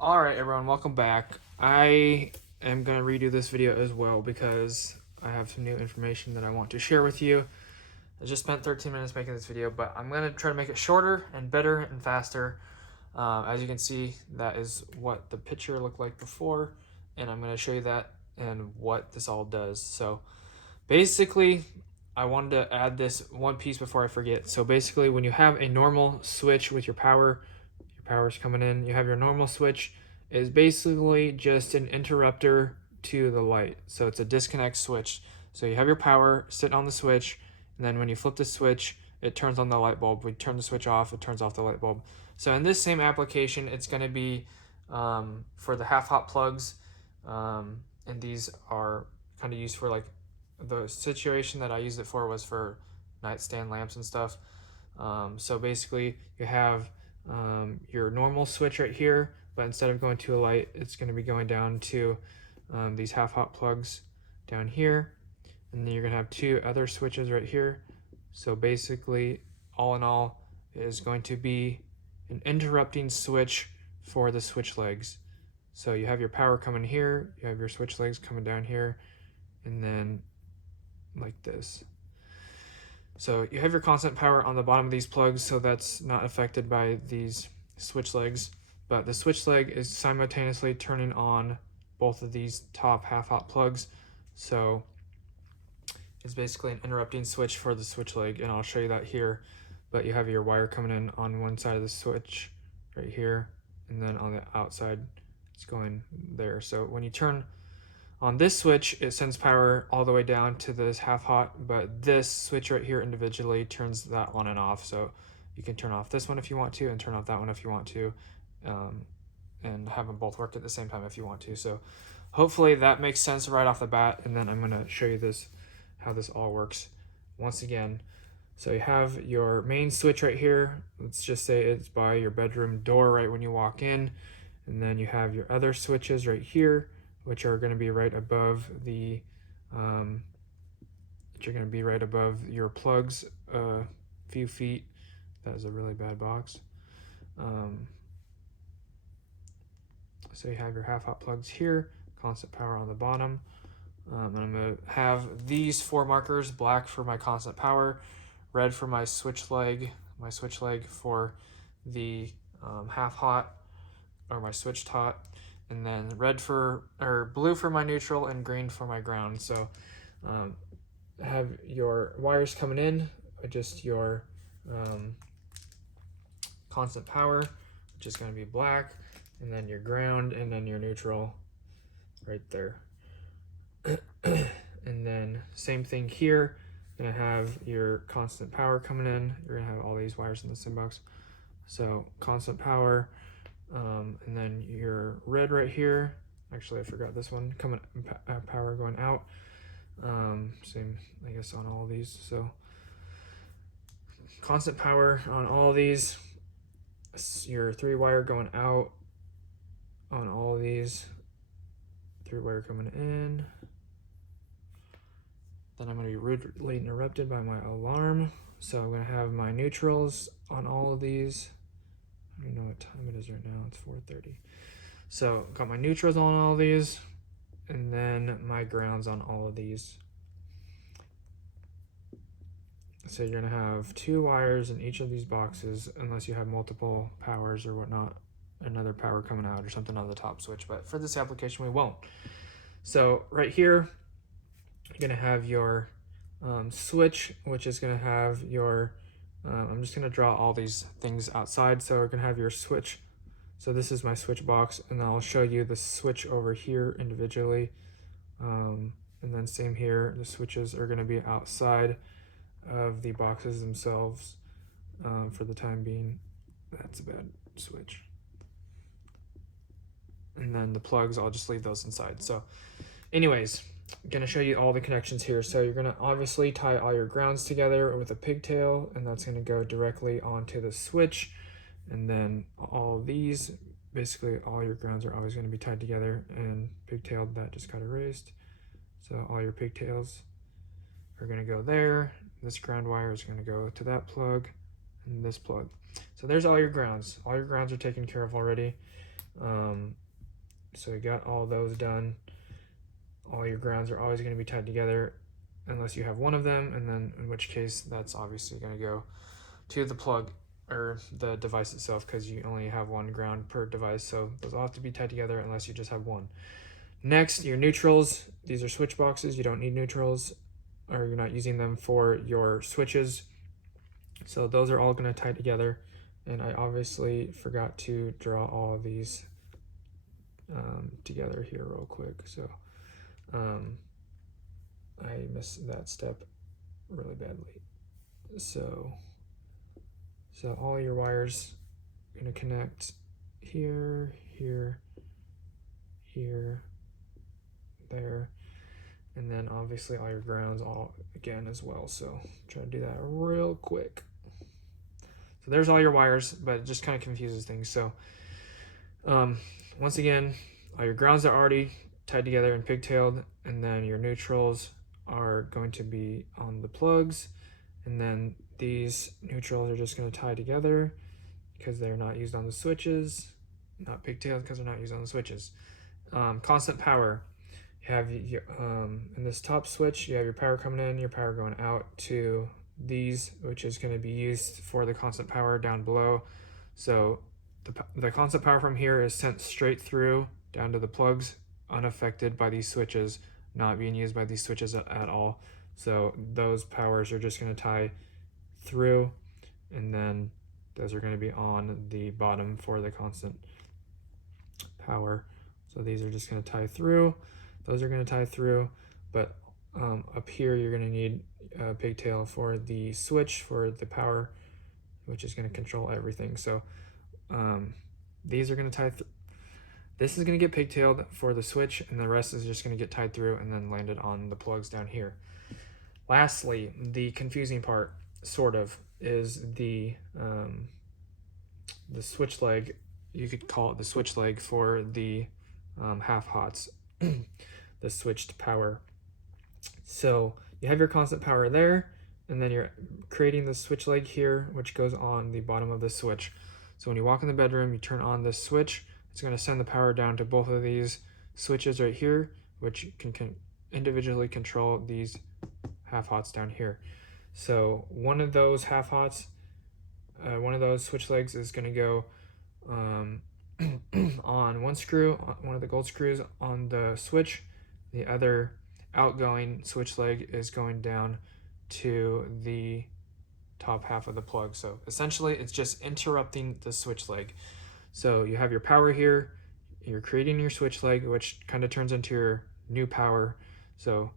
Alright everyone, welcome back. I am going to redo this video as well because I have some new information that I want to share with you. I just spent 13 minutes making this video, but I'm going to try to make it shorter and better and faster. As you can see, that is what the picture looked like before, and I'm going to show you that and what this all does. So basically, I wanted to add this one piece before I forget. So basically, when you have a normal switch with your power's coming in, you have your normal switch is basically just an interrupter to the light. So it's a disconnect switch. So you have your power sit on the switch, and then when you flip the switch, it turns on the light bulb. We turn the switch off, it turns off the light bulb. So in this same application, it's going to be for the half-hot plugs, and these are kind of used for like the situation that I used it for was for nightstand lamps and stuff. So basically, you have your normal switch right here, but instead of going to a light, it's going to be going down to these half-hot plugs down here, and then you're going to have two other switches right here. So basically, all in all, it is going to be an interrupting switch for the switch legs. So you have your power coming here, you have your switch legs coming down here, and then like this. So you have your constant power on the bottom of these plugs, so that's not affected by these switch legs, but the switch leg is simultaneously turning on both of these top half-hot plugs. So it's basically an interrupting switch for the switch leg, and I'll show you that here. But you have your wire coming in on one side of the switch right here, and then on the outside it's going there. So when you turn on this switch, it sends power all the way down to this half-hot, but this switch right here individually turns that on and off. So you can turn off this one if you want to, and turn off that one if you want to, and have them both work at the same time if you want to. So hopefully that makes sense right off the bat, and then I'm going to show you this, how this all works once again. So you have your main switch right here. Let's just say it's by your bedroom door right when you walk in, and then you have your other switches right here, which are going to be right above the your plugs a few feet. That is a really bad box. So you have your half-hot plugs here, constant power on the bottom, and I'm going to have these four markers: black for my constant power, red for my switch leg for the half-hot or my switched hot, and then blue for my neutral and green for my ground. So have your wires coming in, just your constant power, which is going to be black, and then your ground, and then your neutral right there. And then same thing here, gonna have your constant power coming in. You're gonna have all these wires in the same box. So constant power, and then your red right here. Actually, I forgot this one. Power going out. Same, I guess, on all of these. So constant power on all of these. Your 3-wire going out on all of these. 3-wire coming in. Then I'm going to be rudely interrupted by my alarm. So I'm going to have my neutrals on all of these. I don't know what time it is right now. It's 4:30. So got my neutrals on all of these, and then my grounds on all of these. So you're gonna have 2 wires in each of these boxes, unless you have multiple powers or whatnot, another power coming out or something on the top switch. But for this application, we won't. So right here, you're gonna have your switch, which is gonna have your I'm just gonna draw all these things outside. So we're gonna have your switch. So this is my switch box, and I'll show you the switch over here individually. And then same here, the switches are gonna be outside of the boxes themselves for the time being. That's a bad switch. And then the plugs, I'll just leave those inside. So anyways, I'm gonna show you all the connections here. So you're gonna obviously tie all your grounds together with a pigtail, and that's gonna go directly onto the switch. And then all these, basically all your grounds are always gonna be tied together and pigtailed. That just got erased. So all your pigtails are gonna go there. This ground wire is gonna go to that plug and this plug. So there's all your grounds. All your grounds are taken care of already. So you got all those done. All your grounds are always going to be tied together unless you have one of them, and then in which case that's obviously going to go to the plug or the device itself, because you only have one ground per device, so those all have to be tied together unless you just have one. Next, your neutrals. These are switch boxes. You don't need neutrals, or you're not using them for your switches, so those are all going to tie together. And I obviously forgot to draw all of these together here real quick, so I missed that step really badly. So all your wires are going to connect here, here, here, there, and then obviously all your grounds all again as well. So try to do that real quick. So there's all your wires, but it just kind of confuses things. So once again, all your grounds are already tied together and pigtailed, and then your neutrals are going to be on the plugs, and then these neutrals are just going to tie together because they're not used on the switches, not pigtailed because they're not used on the switches. Constant power. You have in this top switch, you have your power coming in, your power going out to these, which is going to be used for the constant power down below. So the constant power from here is sent straight through down to the plugs, unaffected by these switches, not being used by these switches at all. So those powers are just going to tie through, and then those are going to be on the bottom for the constant power. So these are just going to tie through. Those are going to tie through, but up here you're going to need a pigtail for the switch for the power, which is going to control everything. So these are going to tie through. This is going to get pigtailed for the switch, and the rest is just going to get tied through and then landed on the plugs down here. Lastly, the confusing part, sort of, is the switch leg. You could call it the switch leg for the half-hots, the switched power. So you have your constant power there, and then you're creating the switch leg here, which goes on the bottom of the switch. So when you walk in the bedroom, you turn on this switch. It's going to send the power down to both of these switches right here, which can individually control these half-hots down here. So one of those half-hots, one of those switch legs is going to go on one screw, one of the gold screws on the switch. The other outgoing switch leg is going down to the top half of the plug. So essentially it's just interrupting the switch leg. So you have your power here, you're creating your switch leg, which kind of turns into your new power. So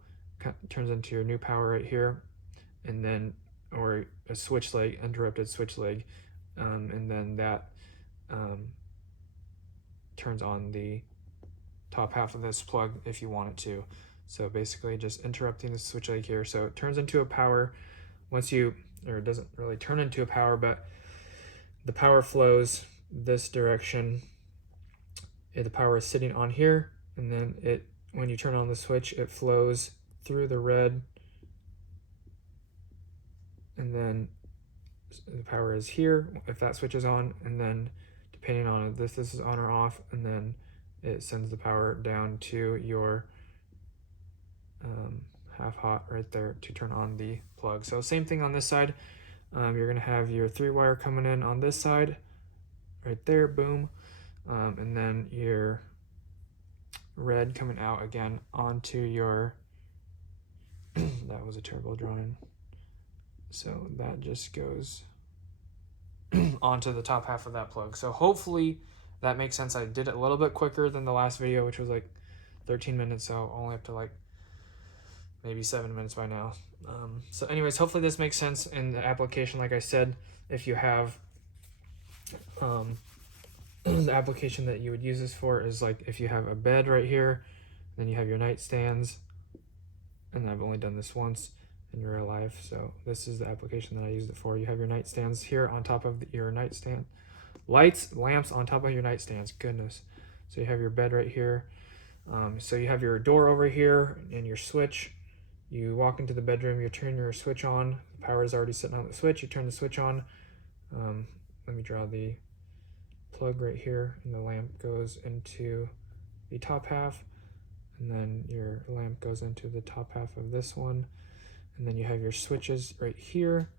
turns into your new power right here, and then, or a switch leg, interrupted switch leg, and then that turns on the top half of this plug if you want it to. So basically just interrupting the switch leg here. So it turns into a power once you, or it doesn't really turn into a power, but the power flows this direction. The power is sitting on here, and then it, when you turn on the switch, it flows through the red, and then the power is here if that switch is on, and then depending on if this is on or off, and then it sends the power down to your half-hot right there to turn on the plug. So same thing on this side. You're going to have your 3-wire coming in on this side right there, boom, and then your red coming out again onto your that was a terrible drawing, so that just goes onto the top half of that plug. So hopefully that makes sense. I did it a little bit quicker than the last video, which was like 13 minutes, so only up to like maybe 7 minutes by now. So anyways, hopefully this makes sense in the application. Like I said, if you have the application that you would use this for is like if you have a bed right here, then you have your nightstands, and I've only done this once in real life, so this is the application that I used it for. You have your nightstands here on top of your nightstand, lights, lamps on top of your nightstands, goodness. So you have your bed right here. So you have your door over here and your switch. You walk into the bedroom, you turn your switch on, the power is already sitting on the switch, you turn the switch on. Let me draw the plug right here, and the lamp goes into the top half, and then your lamp goes into the top half of this one, and then you have your switches right here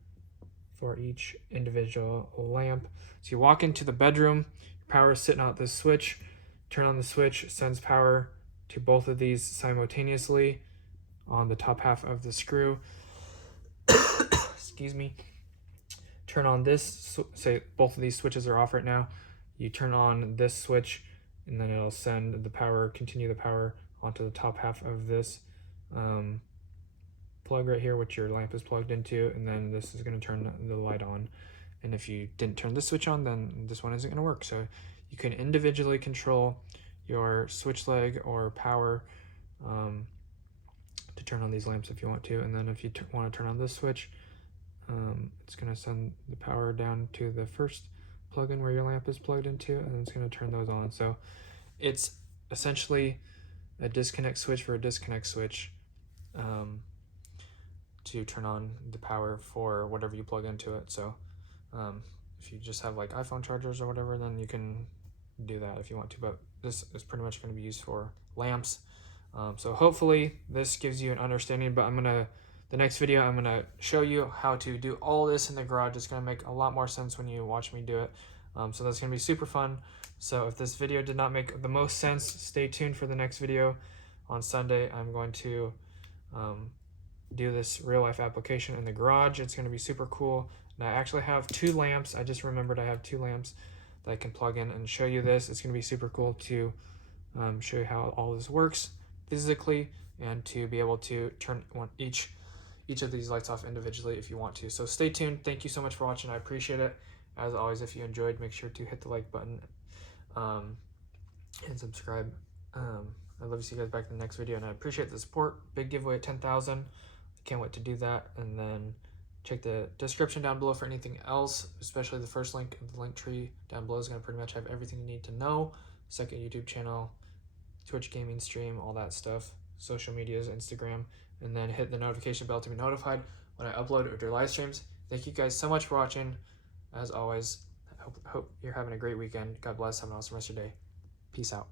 for each individual lamp. So you walk into the bedroom, your power is sitting out this switch, turn on the switch, sends power to both of these simultaneously on the top half of the screw. Excuse me. Turn on this, say both of these switches are off right now, you turn on this switch, and then it'll send the power, continue the power onto the top half of this plug right here, which your lamp is plugged into, and then this is going to turn the light on. And if you didn't turn this switch on, then this one isn't going to work. So you can individually control your switch leg or power to turn on these lamps if you want to. And then if you want to turn on this switch, it's going to send the power down to the first plug-in where your lamp is plugged into, and it's going to turn those on. So it's essentially a disconnect switch for a disconnect switch to turn on the power for whatever you plug into it. So if you just have like iPhone chargers or whatever, then you can do that if you want to, but this is pretty much going to be used for lamps. So hopefully this gives you an understanding, but the next video, I'm going to show you how to do all this in the garage. It's going to make a lot more sense when you watch me do it. So that's going to be super fun. So if this video did not make the most sense, stay tuned for the next video. On Sunday, I'm going to do this real life application in the garage. It's going to be super cool. And I actually have 2 lamps. I just remembered I have 2 lamps that I can plug in and show you this. It's going to be super cool to show you how all this works physically, and to be able to turn each of these lights off individually if you want to. So stay tuned. Thank you so much for watching. I appreciate it. As always, if you enjoyed, make sure to hit the like button and subscribe. I'd love to see you guys back in the next video, and I appreciate the support. Big giveaway at 10,000. Can't wait to do that. And then check the description down below for anything else, especially the first link. The link tree down below is going to pretty much have everything you need to know. Second YouTube channel, Twitch gaming stream, all that stuff, social medias, Instagram, and then hit the notification bell to be notified when I upload or do live streams. Thank you guys so much for watching. As always, I hope you're having a great weekend. God bless. Have an awesome rest of your day. Peace out.